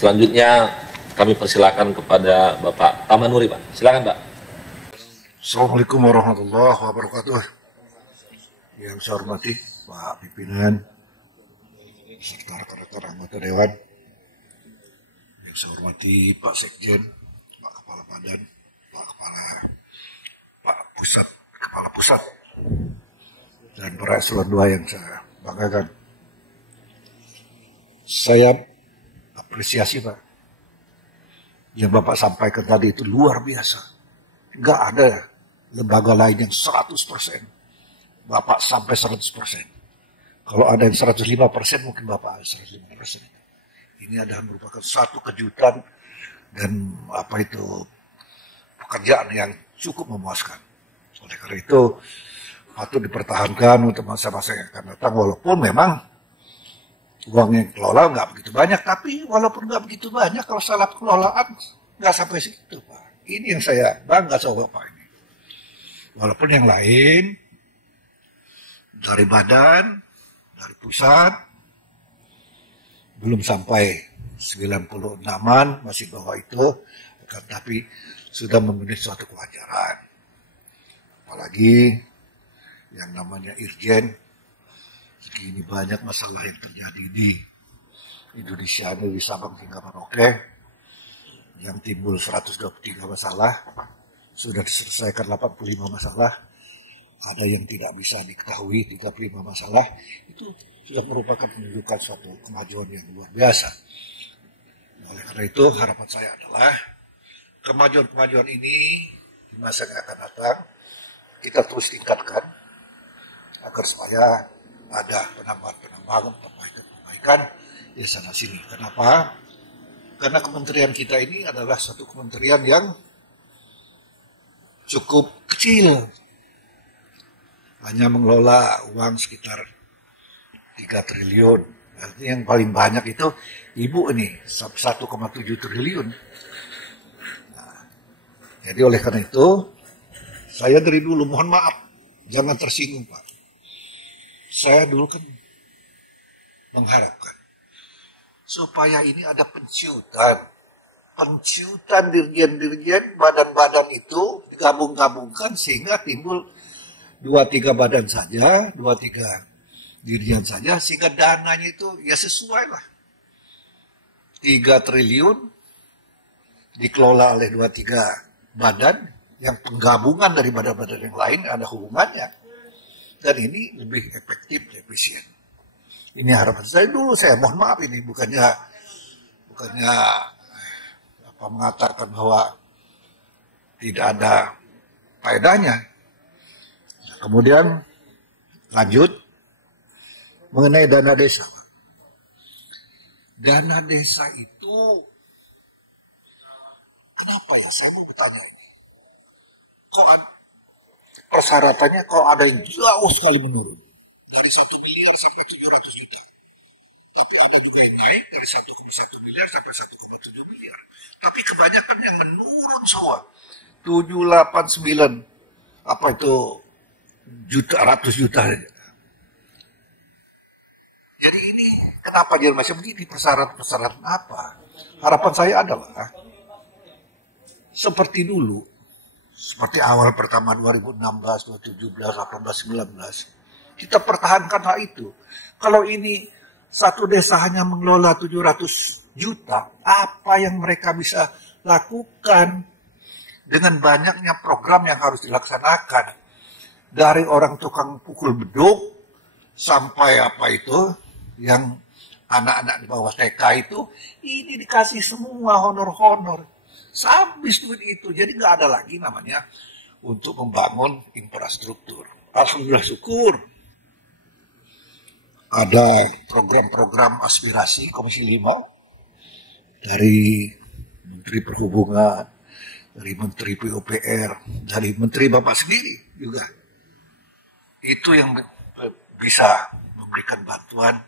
Selanjutnya kami persilakan kepada Bapak Tamanuri, Pak. Silakan, Pak. Assalamualaikum warahmatullahi wabarakatuh. Yang saya hormati Pak Pimpinan serta rekan-rekan anggota Dewan. Yang saya hormati Pak Sekjen, Pak Kepala Badan, Pak Kepala Pusat, dan para eselon 2 yang saya banggakan. Saya apresiasi, Pak. Yang Bapak sampaikan tadi itu luar biasa. Nggak ada lembaga lain yang 100%. Bapak sampai 100%. Kalau ada yang 105%, mungkin Bapak 105%. Ini adalah merupakan satu kejutan dan pekerjaan yang cukup memuaskan. Oleh karena itu, patut dipertahankan untuk masa-masa yang akan datang, walaupun memang uang yang kelola nggak begitu banyak, tapi walaupun nggak begitu banyak, kalau salah pengelolaan nggak sampai situ, Pak. Ini yang saya bangga sama Bapak ini. Walaupun yang lain dari badan, dari pusat belum sampai 96-an, masih bawah itu, tapi sudah memenuhi suatu kewajaran. Apalagi yang namanya Irjen, segini banyak masalah yang terjadi di Indonesia dari Sabang hingga Merauke, yang timbul 123 masalah, sudah diselesaikan 85 masalah, ada yang tidak bisa diketahui 35 masalah, itu sudah merupakan menunjukkan suatu kemajuan yang luar biasa. Oleh karena itu, harapan saya adalah kemajuan-kemajuan ini di masa yang akan datang kita terus tingkatkan agar supaya ada perbaikan di sana sini. Kenapa? Karena kementerian kita ini adalah satu kementerian yang cukup kecil, hanya mengelola uang sekitar 3 triliun. Artinya yang paling banyak itu Ibu ini 1,7 triliun. Nah, jadi oleh karena itu, saya dari dulu mohon maaf, jangan tersinggung, Pak. Saya dulu kan mengharapkan supaya ini ada penciutan dirjen-dirjen, badan-badan itu digabung-gabungkan sehingga timbul 2-3 badan saja, 2-3 dirjen saja, sehingga dananya itu ya sesuai lah. 3 triliun dikelola oleh 2-3 badan yang penggabungan dari badan-badan yang lain ada hubungannya. Dan ini lebih efektif, efisien. Ini harapan saya dulu. Saya mohon maaf ini bukannya mengatakan bahwa tidak ada faedahnya. Kemudian lanjut mengenai dana desa. Dana desa itu kenapa ya? Saya mau bertanya ini. Kok persyaratannya kok ada yang jauh sekali menurun dari 1 miliar sampai 700 juta. Tapi ada juga yang naik dari 1,1 miliar sampai 1,7 miliar. Tapi kebanyakan yang menurun semua. 789 ratus juta. Jadi ini kenapa jadi masih begini, persyaratan apa? Harapan saya adalah seperti dulu, seperti awal pertama 2016, 2017, 18, 19, kita pertahankan hal itu. Kalau ini satu desa hanya mengelola 700 juta, apa yang mereka bisa lakukan dengan banyaknya program yang harus dilaksanakan? Dari orang tukang pukul beduk sampai yang anak-anak di bawah TK itu, ini dikasih semua honor-honor. Habis duit itu, jadi nggak ada lagi namanya untuk membangun infrastruktur. Alhamdulillah syukur. Ada program-program aspirasi Komisi 5 dari Menteri Perhubungan, dari Menteri PUPR, dari Menteri Bapak sendiri juga. Itu yang bisa memberikan bantuan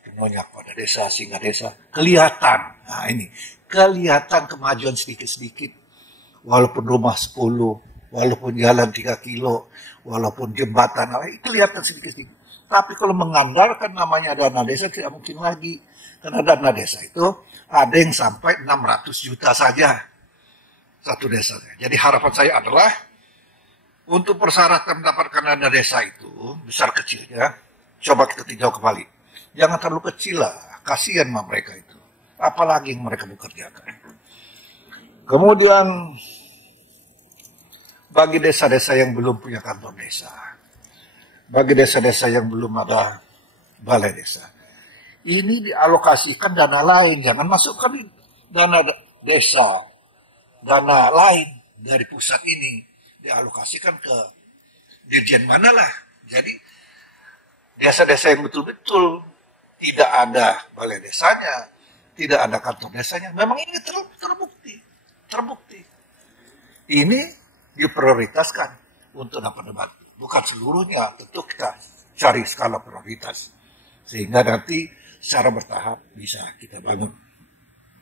semuanya pada desa, sehingga desa kelihatan. Nah ini, kelihatan kemajuan sedikit-sedikit. Walaupun rumah 10, walaupun jalan 3 kilo, walaupun jembatan, kelihatan sedikit-sedikit. Tapi kalau mengandalkan namanya dana desa tidak mungkin lagi. Karena dana desa itu ada yang sampai 600 juta saja satu desanya. Jadi harapan saya adalah untuk persyaratan mendapatkan dana desa itu besar kecilnya, coba kita tinjau kembali. Jangan terlalu kecil lah, kasihan sama mereka itu. Apalagi yang mereka bekerjakan. Kemudian bagi desa-desa yang belum punya kantor desa, bagi desa-desa yang belum ada balai desa, ini dialokasikan dana lain, jangan masukkan dana desa, dana lain dari pusat ini dialokasikan ke dirjen manalah. Jadi desa-desa yang betul-betul tidak ada balai desanya, tidak ada kantor desanya, memang ini terbukti. Ini diprioritaskan untuk dapat dibantu. Bukan seluruhnya, tentu kita cari skala prioritas. Sehingga nanti secara bertahap bisa kita bangun.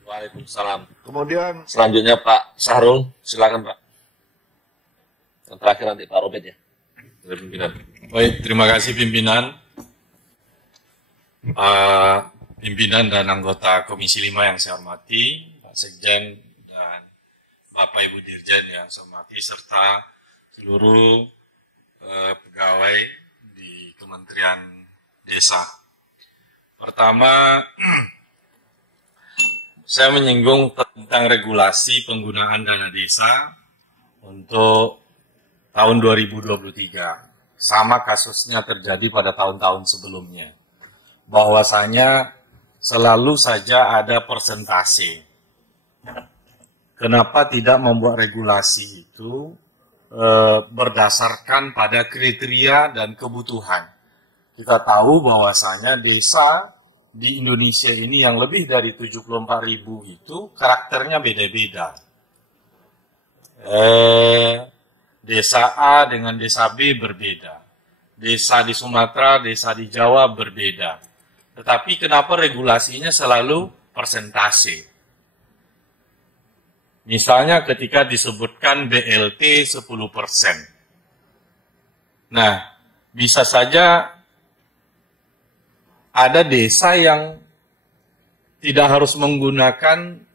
Waalaikumsalam. Kemudian Selanjutnya Pak Sahrul, silakan Pak. Yang terakhir nanti Pak Robert ya, dari pimpinan. Baik, terima kasih pimpinan. Pimpinan dan anggota Komisi 5 yang saya hormati, Pak Sekjen dan Bapak Ibu Dirjen yang saya hormati, serta seluruh pegawai di Kementerian Desa. Pertama, saya menyinggung tentang regulasi penggunaan dana desa untuk tahun 2023. Sama kasusnya terjadi pada tahun-tahun sebelumnya. Bahwasanya selalu saja ada persentase. Kenapa tidak membuat regulasi itu berdasarkan pada kriteria dan kebutuhan? Kita tahu bahwasanya desa di Indonesia ini yang lebih dari 74.000 itu karakternya beda-beda. Desa A dengan desa B berbeda. Desa di Sumatera, desa di Jawa berbeda. Tetapi kenapa regulasinya selalu persentase? Misalnya ketika disebutkan BLT 10%. Nah, bisa saja ada desa yang tidak harus menggunakan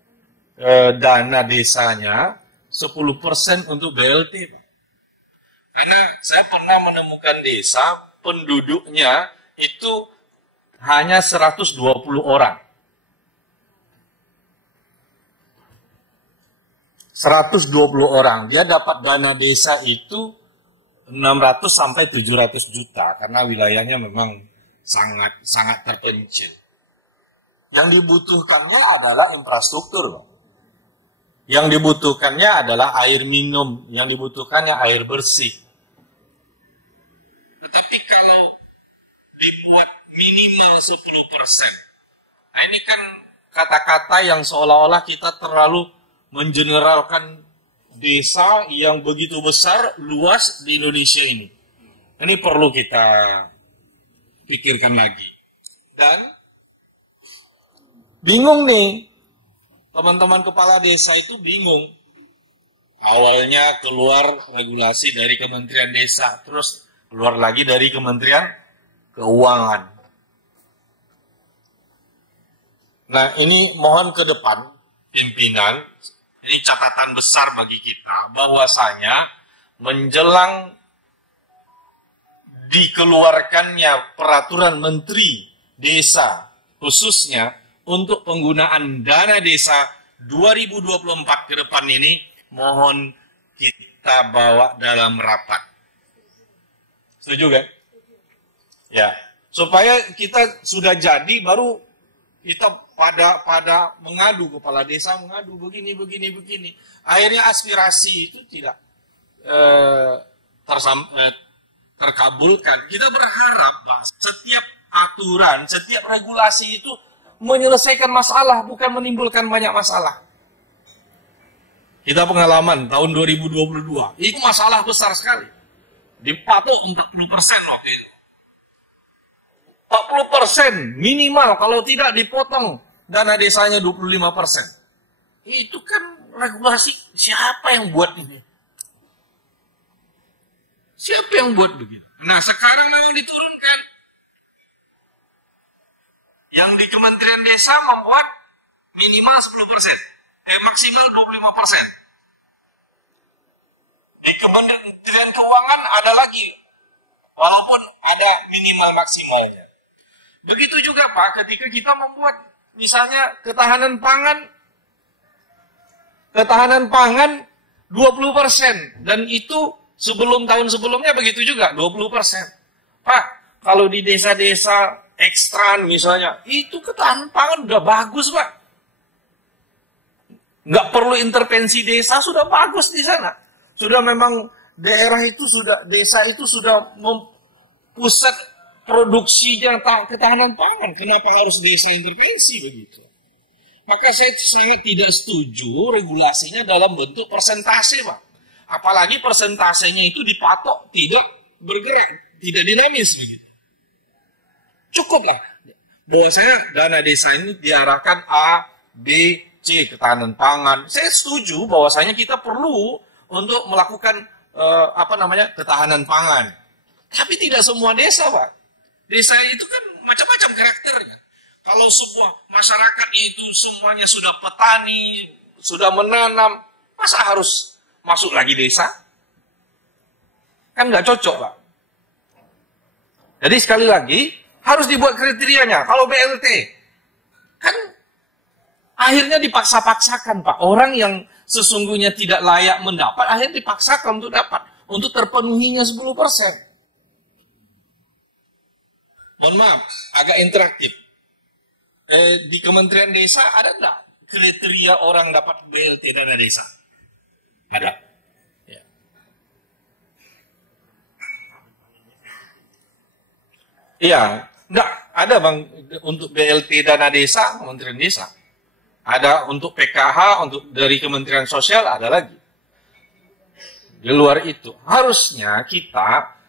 dana desanya 10% untuk BLT. Karena saya pernah menemukan desa penduduknya itu hanya 120 orang. 120 orang. Dia dapat dana desa itu 600 sampai 700 juta karena wilayahnya memang sangat terpencil. Yang dibutuhkannya adalah infrastruktur. Yang dibutuhkannya adalah air minum, yang dibutuhkannya air bersih. Tetapi kalau dibuat minimal 10%. Nah ini kan kata-kata yang seolah-olah kita terlalu mengeneralkan desa yang begitu besar, luas di Indonesia ini. Ini perlu kita pikirkan lagi. Dan bingung nih, teman-teman kepala desa itu bingung. Awalnya keluar regulasi dari Kementerian Desa, terus keluar lagi dari Kementerian Keuangan. Nah ini mohon ke depan, pimpinan, ini catatan besar bagi kita, bahwasanya menjelang dikeluarkannya peraturan Menteri Desa, khususnya untuk penggunaan dana desa 2024 ke depan ini, mohon kita bawa dalam rapat. Setuju kan? Ya, supaya kita sudah jadi, baru kita pada mengadu, kepala desa mengadu begini. Akhirnya aspirasi itu tidak terkabulkan. Kita berharap bahwa setiap aturan, setiap regulasi itu menyelesaikan masalah, bukan menimbulkan banyak masalah. Kita pengalaman tahun 2022, itu masalah besar sekali. Dipatok 40% waktu itu. 40% minimal, kalau tidak dipotong dana desanya 25%. Itu kan regulasi, siapa yang buat ini? Siapa yang buat begitu? Nah sekarang memang diturunkan. Yang di Kementerian Desa membuat minimal 10%, maksimal 25%. Di Kementerian Keuangan ada lagi, walaupun ada minimal maksimalnya. Begitu juga Pak, ketika kita membuat misalnya ketahanan pangan 20%, dan itu sebelum tahun sebelumnya begitu juga 20%. Pak, kalau di desa-desa ekstran misalnya, itu ketahanan pangan udah bagus Pak. Nggak perlu intervensi desa, sudah bagus di sana. Sudah memang daerah itu desa itu sudah pusat produksinya ketahanan pangan. Kenapa harus desa intervensi begitu? Maka saya sangat tidak setuju regulasinya dalam bentuk persentase, Pak. Apalagi persentasenya itu dipatok tidak bergerak, tidak dinamis begitu. Cukuplah bahwasanya dana desa ini diarahkan A, B, C, ketahanan pangan. Saya setuju bahwasanya kita perlu untuk melakukan ketahanan pangan. Tapi tidak semua desa, Pak. Desa itu kan macam-macam karakternya. Kalau sebuah masyarakat itu semuanya sudah petani, sudah menanam, masa harus masuk lagi desa? Kan nggak cocok, Pak. Jadi sekali lagi, harus dibuat kriterianya. Kalau BLT, kan akhirnya dipaksa-paksakan, Pak. Orang yang sesungguhnya tidak layak mendapat, akhirnya dipaksakan untuk dapat. Untuk terpenuhinya 10%. Mohon maaf, agak interaktif. Di Kementerian Desa ada nggak kriteria orang dapat BLT dana desa? Ada. Ya. Iya, nggak ada Bang untuk BLT dana desa Kementerian Desa. Ada untuk PKH, untuk dari Kementerian Sosial ada lagi. Di luar itu harusnya kita.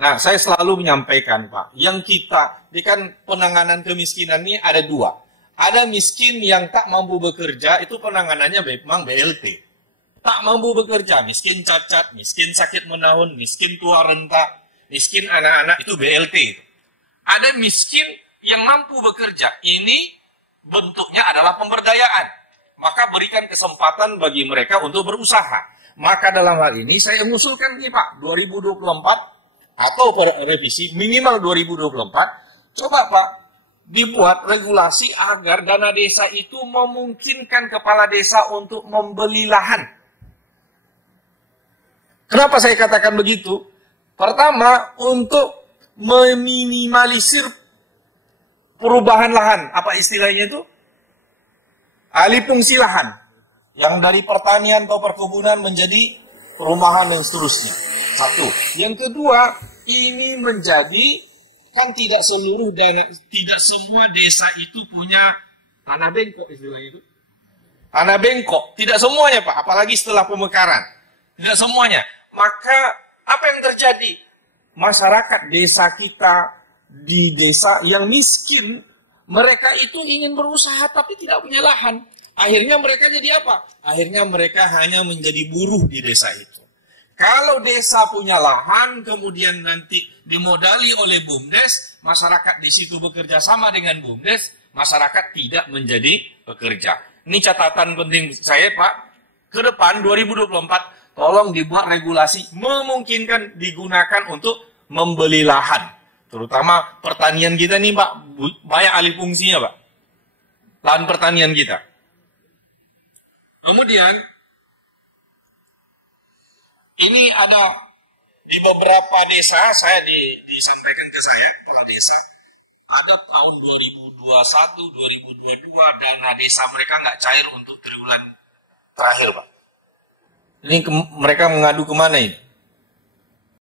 Nah, saya selalu menyampaikan, Pak, yang kita, ini kan penanganan kemiskinan ini ada dua. Ada miskin yang tak mampu bekerja, itu penanganannya memang BLT. Tak mampu bekerja, miskin cacat, miskin sakit menahun, miskin tua renta, miskin anak-anak, itu BLT. Ada miskin yang mampu bekerja, ini bentuknya adalah pemberdayaan. Maka berikan kesempatan bagi mereka untuk berusaha. Maka dalam hal ini saya mengusulkan nih Pak, 2024, atau revisi minimal 2024, coba Pak, dibuat regulasi agar dana desa itu memungkinkan kepala desa untuk membeli lahan. Kenapa saya katakan begitu? Pertama, untuk meminimalisir perubahan lahan. Apa istilahnya itu? Alih fungsi lahan. Yang dari pertanian atau perkebunan menjadi perumahan dan seterusnya. Satu. Yang kedua, ini menjadi kan tidak semua desa itu punya tanah bengkok istilahnya itu. Tanah bengkok, tidak semuanya Pak, apalagi setelah pemekaran. Tidak semuanya. Maka apa yang terjadi? Masyarakat desa kita di desa yang miskin, mereka itu ingin berusaha tapi tidak punya lahan. Akhirnya mereka jadi apa? Akhirnya mereka hanya menjadi buruh di desa itu. Kalau desa punya lahan, kemudian nanti dimodali oleh BUMDes, masyarakat di situ bekerja sama dengan BUMDes, masyarakat tidak menjadi pekerja. Ini catatan penting saya Pak, ke depan 2024, tolong dibuat regulasi memungkinkan digunakan untuk membeli lahan. Terutama pertanian kita nih Pak, banyak alih fungsinya Pak. Lahan pertanian kita. Kemudian, ini ada di beberapa desa, disampaikan ke saya, kepala desa, ada tahun 2021, 2022, dana desa mereka nggak cair untuk triwulan terakhir, Pak. Ini mereka mengadu kemana ini?